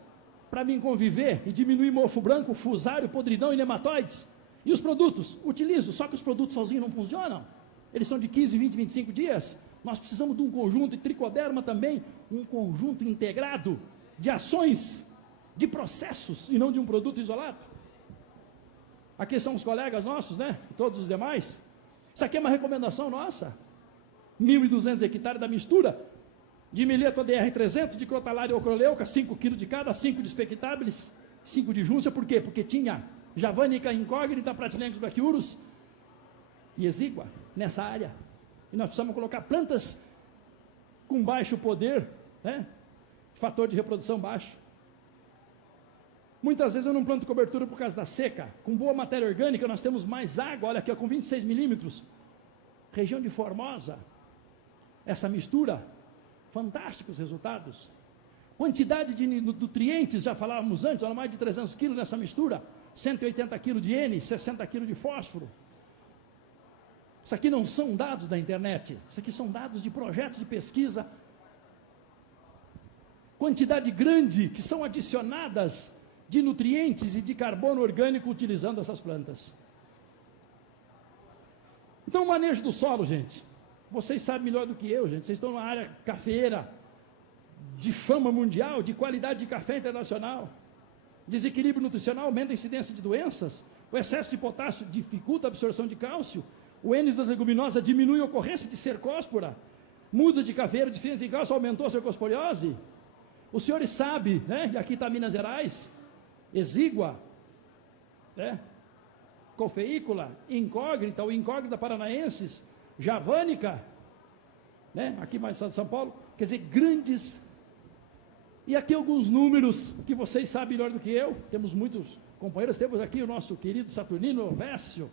para mim conviver e diminuir mofo branco, fusário, podridão e nematóides. E os produtos? Utilizo, só que os produtos sozinhos não funcionam. Eles são de 15, 20, 25 dias. Nós precisamos de um conjunto, e tricoderma também, um conjunto integrado de ações, de processos, e não de um produto isolado. Aqui são os colegas nossos, né? Todos os demais. Isso aqui é uma recomendação nossa. 1.200 hectares da mistura de mileto ADR300, de crotalária e ocroleuca, 5 kg de cada, 5 de expectáveis, 5 de júncia. Por quê? Porque tinha javanica incógnita, pratilengos braquiurus e exígua nessa área. E nós precisamos colocar plantas com baixo poder, né? Fator de reprodução baixo. Muitas vezes eu não planto cobertura por causa da seca. Com boa matéria orgânica nós temos mais água, olha aqui, ó, com 26 milímetros. Região de Formosa, essa mistura, fantásticos resultados. Quantidade de nutrientes, já falávamos antes, olha, mais de 300 quilos nessa mistura, 180 quilos de N, 60 quilos de fósforo. Isso aqui não são dados da internet, isso aqui são dados de projetos de pesquisa. Quantidade grande que são adicionadas de nutrientes e de carbono orgânico utilizando essas plantas. Então o manejo do solo, gente, Vocês sabem melhor do que eu, gente. Vocês estão numa área cafeeira, de fama mundial, de qualidade de café internacional. Desequilíbrio nutricional aumenta a incidência de doenças. O excesso de potássio dificulta a absorção de cálcio. O N das leguminosas diminui a ocorrência de cercóspora. Muda de cafeeira, deficiência em cálcio, aumentou a cercosporiose. Os senhores sabem, né? E aqui está Minas Gerais, exígua, né? Cofeícola, incógnita, ou incógnita paranaenses, javânica, né? Aqui mais estado de São Paulo, quer dizer, grandes. E aqui alguns números que vocês sabem melhor do que eu. Temos muitos companheiros, temos aqui o nosso querido Saturnino Elvésio,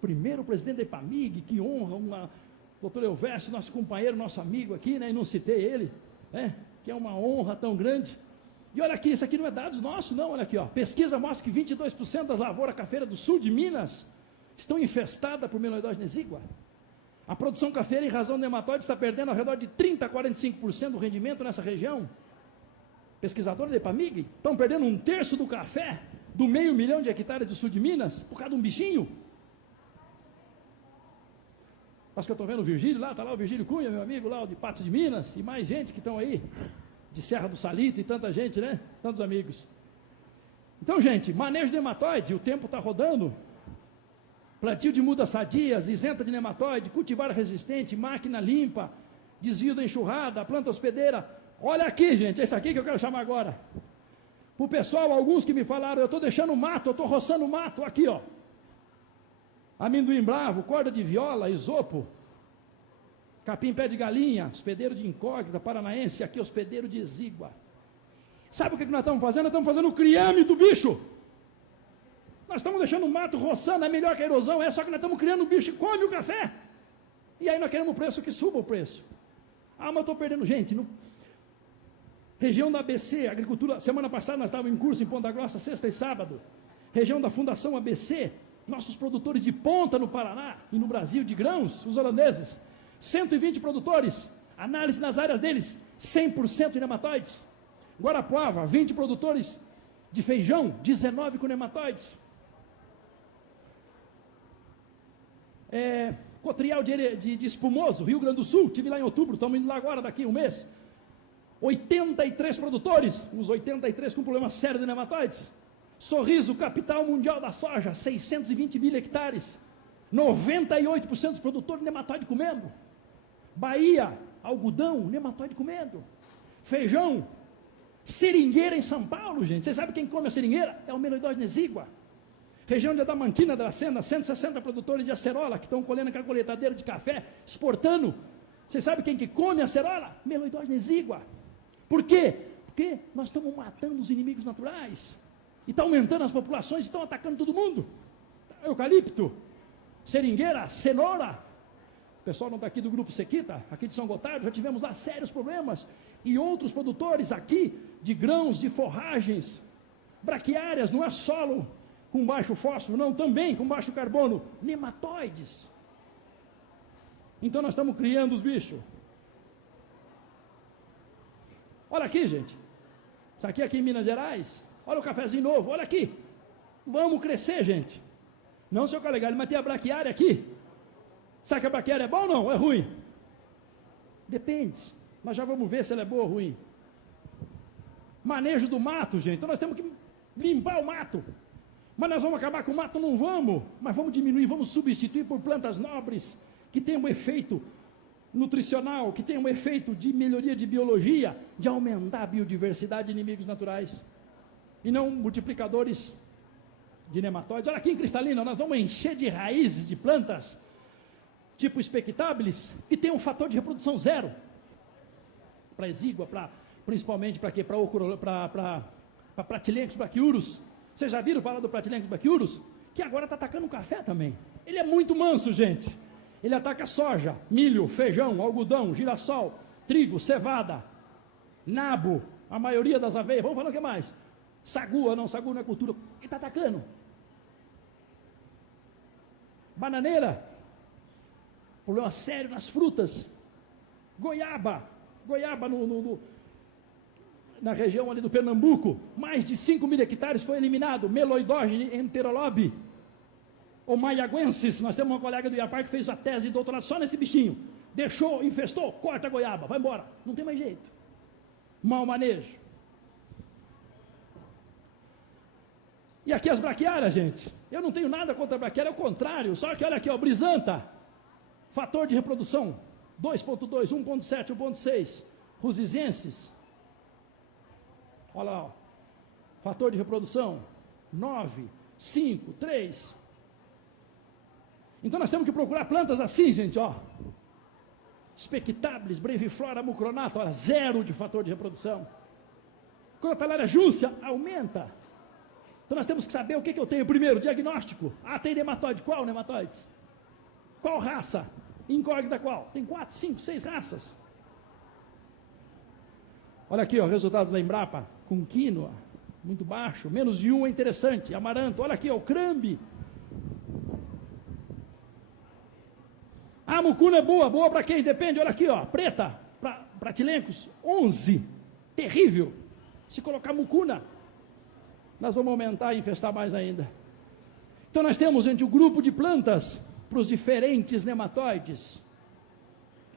primeiro presidente da Epamig, que honra doutor Elvésio, nosso companheiro, nosso amigo aqui, né? E não citei ele, né? Que é uma honra tão grande. E olha aqui, isso aqui não é dados nossos, não, olha aqui, ó. Pesquisa mostra que 22% das lavouras cafeiras do sul de Minas estão infestadas por meloidose exígua. A produção cafeira, em razão do nematóide, está perdendo ao redor de 30% a 45% do rendimento nessa região. Pesquisadores da Epamig estão perdendo 1/3 do café do 500 mil de hectares do sul de Minas por causa de um bichinho. Acho que eu estou vendo o Virgílio lá, está lá o Virgílio Cunha, meu amigo lá, de Patos de Minas, e mais gente que estão aí, de Serra do Salito e tanta gente, né? Tantos amigos. Então, gente, manejo de nematóide, o tempo está rodando. Plantio de mudas sadias, isenta de nematóide, cultivar resistente, máquina limpa, desvio da enxurrada, planta hospedeira. Olha aqui, gente, esse aqui que eu quero chamar agora. Para o pessoal, alguns que me falaram, eu estou deixando mato, eu estou roçando mato, aqui, ó. Amendoim bravo, corda de viola, isopo, capim pé de galinha, hospedeiro de incógnita, paranaense, aqui hospedeiro de exígua. Sabe o que nós estamos fazendo? Nós estamos fazendo o criame do bicho. Nós estamos deixando o mato roçando, é melhor que a erosão, só que nós estamos criando um bicho que come o café. E aí nós queremos o preço que suba o preço. Ah, mas eu estou perdendo gente. Região da ABC, agricultura, semana passada nós estávamos em curso em Ponta Grossa, sexta e sábado. Região da Fundação ABC, nossos produtores de ponta no Paraná e no Brasil de grãos, os holandeses, 120 produtores, análise nas áreas deles, 100% de nematóides. Guarapuava, 20 produtores de feijão, 19 com nematóides. Cotrial de Espumoso, Rio Grande do Sul, estive lá em outubro, estamos indo lá agora, daqui a um mês. 83 produtores, uns 83 com problema sério de nematóides. Sorriso, capital mundial da soja, 620 mil hectares, 98% dos produtores de nematóide comendo. Bahia, algodão, nematóide comendo. Feijão, seringueira em São Paulo, gente. Vocês sabem quem come a seringueira? É o meloidose exígua. Região de Adamantina da Sena, 160 produtores de acerola que estão colhendo com a colheitadeira de café, exportando. Vocês sabem quem que come a acerola? Meloidose exígua. Por quê? Porque nós estamos matando os inimigos naturais. E está aumentando as populações, estão atacando todo mundo. Eucalipto, seringueira, cenoura. O pessoal não está aqui do Grupo Sequita, aqui de São Gotardo, já tivemos lá sérios problemas. E outros produtores aqui, de grãos, de forragens, braquiárias, não é solo com baixo fósforo, não, também com baixo carbono, nematóides. Então nós estamos criando os bichos. Olha aqui, gente. Isso aqui em Minas Gerais. Olha o cafezinho novo, olha aqui. Vamos crescer, gente. Não, seu colega, mas tem a braquiária aqui. Sabe que a braquiária é boa ou não? Ou é ruim? Depende. Nós já vamos ver se ela é boa ou ruim. Manejo do mato, gente. Então nós temos que limpar o mato. Mas nós vamos acabar com o mato? Não vamos. Mas vamos diminuir, vamos substituir por plantas nobres, que tenham um efeito nutricional, que tenham um efeito de melhoria de biologia, de aumentar a biodiversidade de inimigos naturais. E não multiplicadores de nematóides. Olha aqui em Cristalina, nós vamos encher de raízes de plantas, tipo expectáveis, que tem um fator de reprodução zero. Para exígua, principalmente para quê? Para Pratylenchus brachiurus. Vocês já viram falar do Pratylenchus brachiurus? Que agora está atacando o café também. Ele é muito manso, gente. Ele ataca soja, milho, feijão, algodão, girassol, trigo, cevada, nabo, a maioria das aveias. Vamos falar o que mais? Sagu não é cultura. Ele está atacando. Bananeira, problema sério nas frutas. Goiaba na região ali do Pernambuco, mais de 5 mil hectares foi eliminado. Meloidose enterolobe, ou maiaguensis. Nós temos uma colega do IAPAR que fez a tese de doutorado só nesse bichinho. deixou, infestou, corta a goiaba, vai embora. Não tem mais jeito. Mau manejo. E aqui as braquiárias, gente. Eu não tenho nada contra a braquiária, é o contrário. Só que olha aqui, ó, brisanta. Fator de reprodução, 2.2, 1.7, 1.6. Rusizenses. Olha lá, ó. Fator de reprodução, 9, 5, 3. Então nós temos que procurar plantas assim, gente, ó. Spectabilis, breviflora, mucronato, olha, 0 de fator de reprodução. Crotalária júncia, aumenta. Então nós temos que saber o que eu tenho. Primeiro, diagnóstico. Ah, tem nematóide. Qual nematóides? Qual raça? Incógnita qual? Tem 4, 5, 6 raças. Olha aqui, ó, resultados da Embrapa. Com quinoa, muito baixo. Menos de 1 é interessante. Amaranto, olha aqui, ó, o crambe. A mucuna é boa. Boa para quem? Depende, olha aqui, ó. Preta, para tilencos, 11. Terrível. Se colocar mucuna, nós vamos aumentar e infestar mais ainda. Então nós temos, gente, o grupo de plantas para os diferentes nematóides.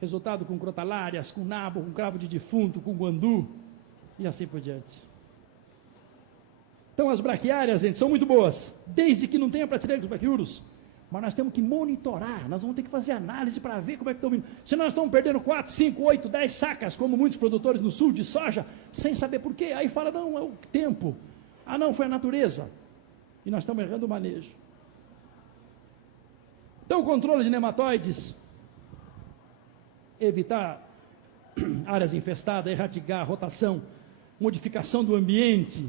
Resultado com crotalárias, com nabo, com cravo de defunto, com guandu e assim por diante. Então as braquiárias, gente, são muito boas, desde que não tenha Platyhelix braquiurus. Mas nós temos que monitorar, nós vamos ter que fazer análise para ver como é que estão vindo. Se nós estamos perdendo 4, 5, 8, 10 sacas, como muitos produtores no sul de soja, sem saber por quê, aí fala, não, é o tempo. Ah, não, foi a natureza. E nós estamos errando o manejo. Então, o controle de nematóides, evitar áreas infestadas, erradicar a rotação, modificação do ambiente,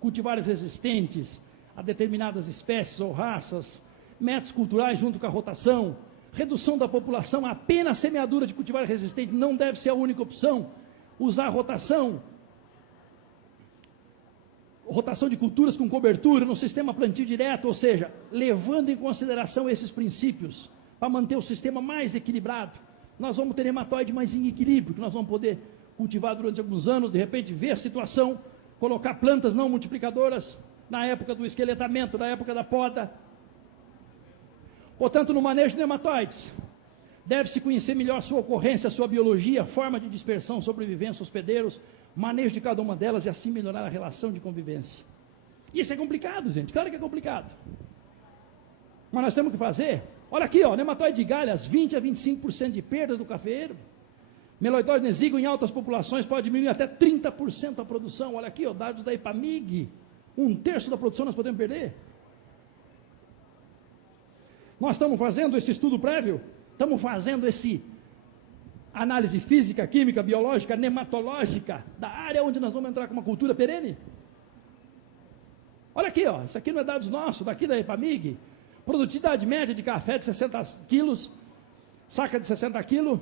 cultivares resistentes a determinadas espécies ou raças, métodos culturais junto com a rotação, redução da população, apenas semeadura de cultivar resistente não deve ser a única opção, usar a rotação de culturas com cobertura no sistema plantio direto, ou seja, levando em consideração esses princípios, para manter o sistema mais equilibrado. Nós vamos ter nematóide mais em equilíbrio, que nós vamos poder cultivar durante alguns anos, de repente ver a situação, colocar plantas não multiplicadoras, na época do esqueletamento, na época da poda. Portanto, no manejo de nematóides, deve-se conhecer melhor sua ocorrência, sua biologia, forma de dispersão, sobrevivência, hospedeiros, manejo de cada uma delas e assim melhorar a relação de convivência. Isso é complicado, gente, claro que é complicado. Mas nós temos que fazer, olha aqui, ó, nematóide de galhas, 20 a 25% de perda do cafeeiro. Meloidóide exíguo em altas populações pode diminuir até 30% a produção. Olha aqui, ó, dados da Epamig, 1/3 da produção nós podemos perder. Nós estamos fazendo esse estudo prévio, estamos fazendo esse análise física, química, biológica, nematológica, da área onde nós vamos entrar com uma cultura perene. Olha aqui, ó, isso aqui não é dados nossos, daqui da Epamig, produtividade média de café de 60 quilos, saca de 60 quilos,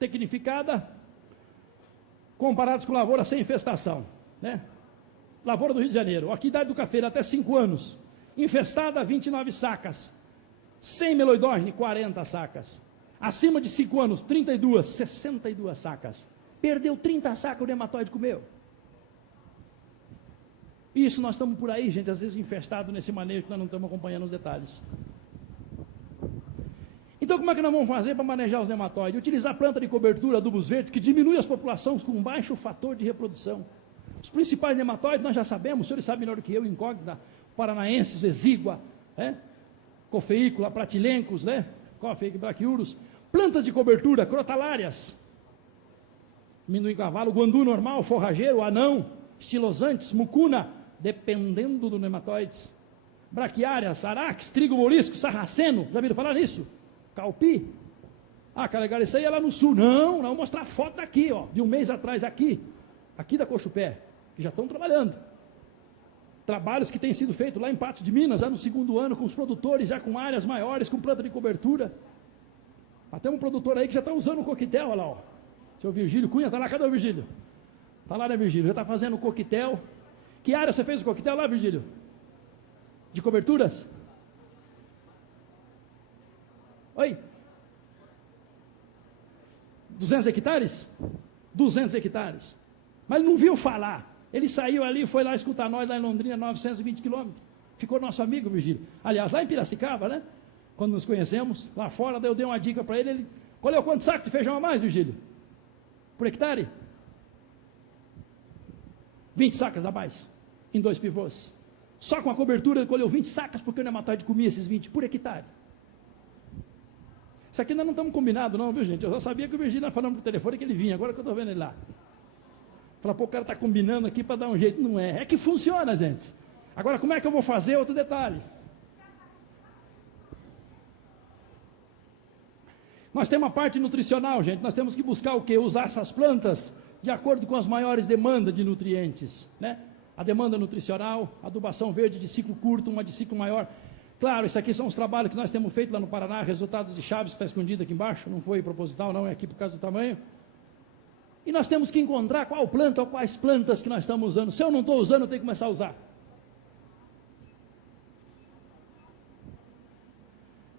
tecnificada, comparados com lavoura sem infestação, né? Lavoura do Rio de Janeiro, aqui idade do cafeiro até 5 anos, infestada 29 sacas, sem meloidógene 40 sacas, acima de 5 anos 32, 62 sacas, perdeu 30 sacas, o nematóide comeu. Isso nós estamos por aí, gente, às vezes infestados nesse manejo que nós não estamos acompanhando os detalhes. Então como é que nós vamos fazer para manejar os nematóides? Utilizar planta de cobertura, adubos verdes, que diminui as populações com baixo fator de reprodução. Os principais nematóides nós já sabemos, os senhores sabem melhor do que eu, incógnita, paranaenses, exígua, cofeícula, platilencos, cofeícula, braquiurus, plantas de cobertura, crotalárias, amendoim cavalo, guandu normal, forrageiro, anão, estilosantes, mucuna, dependendo do nematóides, braquiárias, araques, trigo morisco, sarraceno, já viram falar nisso? Calpi, que legal, isso aí é lá no sul. Não, vou mostrar a foto daqui, ó, de um mês atrás, aqui da Cochupé, que já estão trabalhando. Trabalhos que têm sido feitos lá em Patos de Minas, já no 2º ano, com os produtores, já com áreas maiores, com planta de cobertura. Até um produtor aí que já está usando o coquetel, olha lá, ó. Seu Virgílio Cunha, está lá, cadê o Virgílio? Está lá, né, Virgílio? Já está fazendo o coquetel. Que área você fez o coquetel lá, Virgílio? De coberturas? Oi? 200 hectares? 200 hectares. Mas ele não viu falar. Ele saiu ali e foi lá escutar nós, lá em Londrina, 920 quilômetros. Ficou nosso amigo, Virgílio. Aliás, lá em Piracicaba, né? Quando nos conhecemos, lá fora, daí eu dei uma dica para ele Colheu quantos sacos de feijão a mais, Virgílio? Por hectare? 20 sacas a mais, em 2 pivôs. Só com a cobertura ele colheu 20 sacas, porque o nematóide comia esses 20 por hectare. Isso aqui nós não estamos combinados não, viu gente? Eu já sabia que o Virgílio falando por telefone que ele vinha, agora que eu estou vendo ele lá. Fala, pô, o cara está combinando aqui para dar um jeito. Não é, é que funciona, gente. Agora, como é que eu vou fazer? Outro detalhe. Nós temos uma parte nutricional, gente. Nós temos que buscar o quê? Usar essas plantas de acordo com as maiores demandas de nutrientes, né? A demanda nutricional, adubação verde de ciclo curto, uma de ciclo maior. Claro, isso aqui são os trabalhos que nós temos feito lá no Paraná, resultados de Chaves, que está escondido aqui embaixo, não foi proposital, não, é aqui por causa do tamanho. E nós temos que encontrar qual planta ou quais plantas que nós estamos usando. Se eu não estou usando, eu tenho que começar a usar.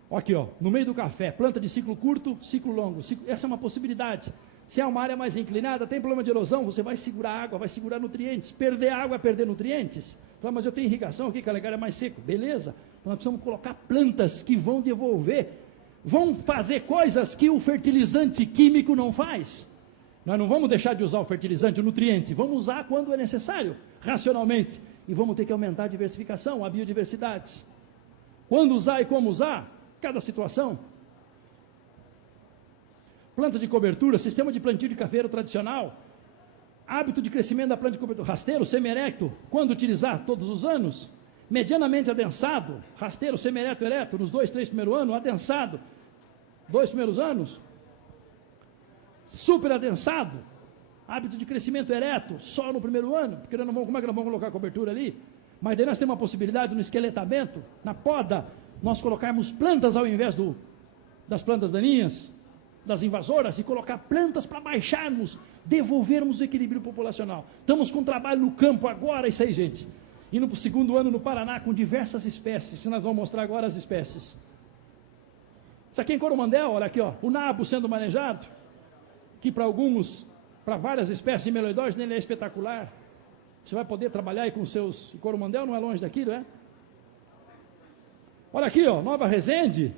Aqui, ó, no meio do café, planta de ciclo curto, ciclo longo. Essa é uma possibilidade. Se é uma área mais inclinada, tem problema de erosão, você vai segurar água, vai segurar nutrientes. Perder água é perder nutrientes. Então, mas eu tenho irrigação aqui, Calegar é mais seco. Beleza. Então, nós precisamos colocar plantas que vão devolver, vão fazer coisas que o fertilizante químico não faz. Nós não vamos deixar de usar o fertilizante, o nutriente. Vamos usar quando é necessário, racionalmente. E vamos ter que aumentar a diversificação, a biodiversidade. Quando usar e como usar, cada situação. Planta de cobertura, sistema de plantio de cafeiro tradicional, hábito de crescimento da planta de cobertura, rasteiro, semi-erecto, quando utilizar? Todos os anos. Medianamente adensado, rasteiro, semi-erecto, ereto, nos 2, 3 primeiros anos, adensado, 2 primeiros anos. Super adensado, hábito de crescimento ereto, só no primeiro ano, porque nós não vamos, como é que nós vamos colocar a cobertura ali? Mas daí nós temos uma possibilidade no esqueletamento, na poda, nós colocarmos plantas ao invés das plantas daninhas, das invasoras, e colocar plantas para baixarmos, devolvermos o equilíbrio populacional. Estamos com trabalho no campo agora, isso aí, gente. Indo para o 2º ano no Paraná, com diversas espécies, que nós vamos mostrar agora as espécies. Isso aqui em Coromandel, olha aqui, ó, o nabo sendo manejado, que para alguns, para várias espécies de meloidóides, ele é espetacular. Você vai poder trabalhar aí com seus... Coromandel não é longe daqui, não é? Olha aqui, ó, Nova Resende,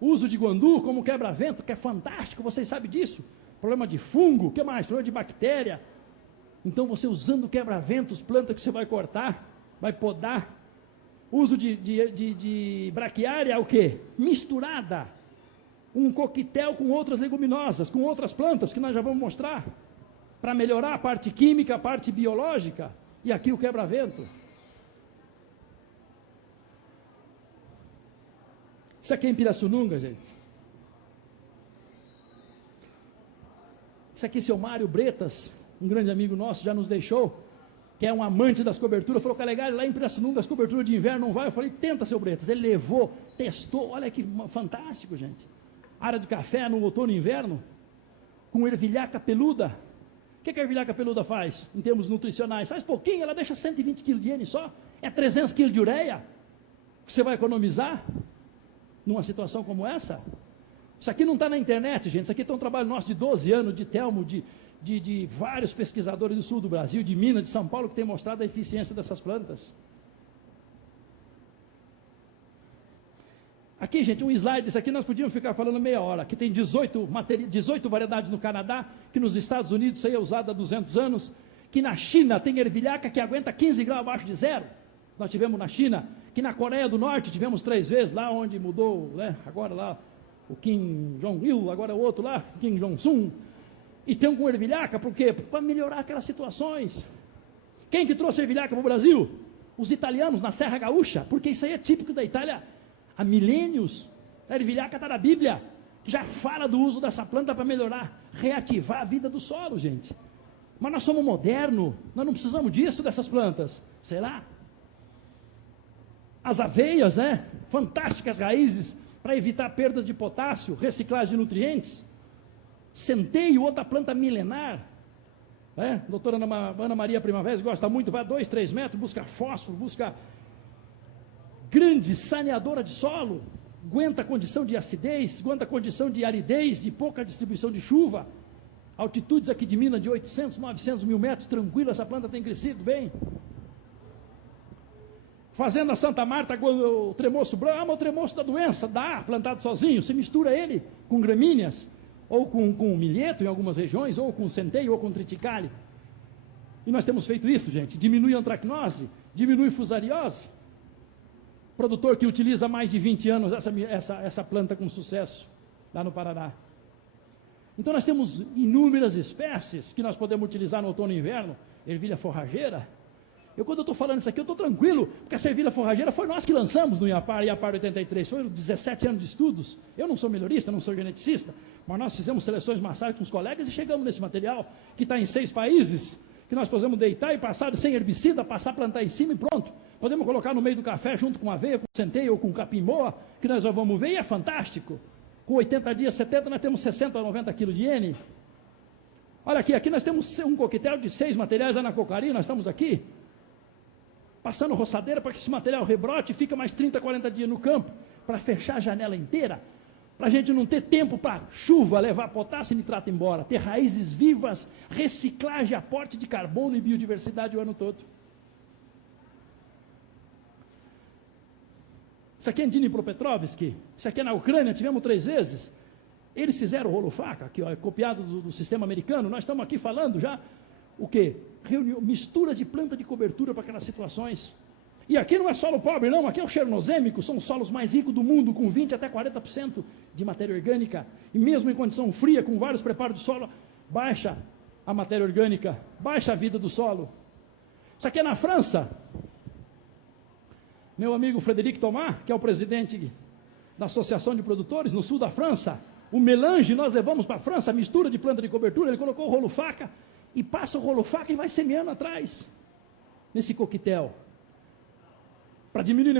uso de guandu como quebra-vento, que é fantástico, vocês sabem disso. Problema de fungo, o que mais? Problema de bactéria. Então, você usando quebra-ventos, planta que você vai cortar, vai podar. Uso de braquiária, o quê? Misturada. Um coquetel com outras leguminosas, com outras plantas, que nós já vamos mostrar, para melhorar a parte química, a parte biológica. E aqui o quebra-vento. Isso aqui é em Pirassununga, gente. Isso aqui, seu Mário Bretas, um grande amigo nosso, já nos deixou, que é um amante das coberturas, falou, Calegar, lá em Pirassununga as coberturas de inverno não vai. Eu falei, tenta, seu Bretas. Ele levou, testou, olha que fantástico, gente. Área de café no outono e inverno, com ervilhaca peluda. O que a ervilhaca peluda faz, em termos nutricionais? Faz pouquinho, ela deixa 120 kg de N só, é 300 kg de ureia, que você vai economizar numa situação como essa. Isso aqui não está na internet, gente. Isso aqui é um trabalho nosso de 12 anos, de Telmo, de vários pesquisadores do sul do Brasil, de Minas, de São Paulo, que tem mostrado a eficiência dessas plantas. Aqui, gente, um slide, isso aqui nós podíamos ficar falando meia hora. Aqui tem 18 variedades no Canadá, que nos Estados Unidos isso aí é usado há 200 anos, que na China tem ervilhaca que aguenta 15 graus abaixo de zero. Nós tivemos na China, que na Coreia do Norte tivemos 3 vezes, lá onde mudou, né, agora lá, o Kim Jong-il, agora é o outro lá, Kim Jong-un, e tem um com ervilhaca, por quê? Para melhorar aquelas situações. Quem que trouxe ervilhaca para o Brasil? Os italianos, na Serra Gaúcha, porque isso aí é típico da Itália há milênios. A ervilhaca está na Bíblia, que já fala do uso dessa planta para melhorar, reativar a vida do solo, gente. Mas nós somos modernos, nós não precisamos disso, dessas plantas. Será? As aveias, né? Fantásticas raízes para evitar perdas de potássio, reciclagem de nutrientes. Centeio, outra planta milenar. Né? Doutora Ana Maria Primavera gosta muito, vai a 2, 3 metros, busca fósforo, busca grande saneadora de solo, aguenta a condição de acidez, aguenta a condição de aridez, de pouca distribuição de chuva. Altitudes aqui de Minas de 800, 900 mil metros, tranquilo, essa planta tem crescido bem. Fazenda Santa Marta, o tremoço branco, mas o tremoço da doença, dá, plantado sozinho, você mistura ele com gramíneas, ou com milheto em algumas regiões, ou com centeio, ou com triticale. E nós temos feito isso, gente. Diminui a antracnose, diminui fusariose. Produtor que utiliza há mais de 20 anos essa planta com sucesso, lá no Paraná. Então nós temos inúmeras espécies que nós podemos utilizar no outono e inverno. Ervilha forrageira. Quando eu estou falando isso aqui, eu estou tranquilo, porque essa ervilha forrageira foi nós que lançamos no IAPAR 83. Foi 17 anos de estudos. Eu não sou melhorista, não sou geneticista, mas nós fizemos seleções massais com os colegas e chegamos nesse material, que está em 6 países, que nós podemos deitar e passar sem herbicida, passar, plantar em cima e pronto. Podemos colocar no meio do café, junto com aveia, com centeio ou com capim-moa, que nós vamos ver, e é fantástico. Com 80 dias, 70, nós temos 60 a 90 quilos de N. Olha aqui nós temos um coquetel de 6 materiais lá na Cocaria, nós estamos aqui, passando roçadeira para que esse material rebrote e fica mais 30, 40 dias no campo, para fechar a janela inteira, para a gente não ter tempo para chuva, levar potássio e nitrato embora, ter raízes vivas, reciclagem, aporte de carbono e biodiversidade o ano todo. Isso aqui é em Dnipropetrovsk, isso aqui é na Ucrânia, tivemos 3 vezes. Eles fizeram o rolo-faca, aqui, ó, é copiado do sistema americano. Nós estamos aqui falando já, o quê? Misturas de planta de cobertura para aquelas situações. E aqui não é solo pobre, não, aqui é o chernozêmico, são os solos mais ricos do mundo, com 20 até 40% de matéria orgânica. E mesmo em condição fria, com vários preparos de solo, baixa a matéria orgânica, baixa a vida do solo. Isso aqui é na França. Meu amigo Frederic Thomas, que é o presidente da Associação de Produtores, no sul da França, o melange nós levamos para a França, a mistura de planta de cobertura, ele colocou o rolo-faca, e passa o rolo-faca e vai semeando atrás, nesse coquetel, para diminuir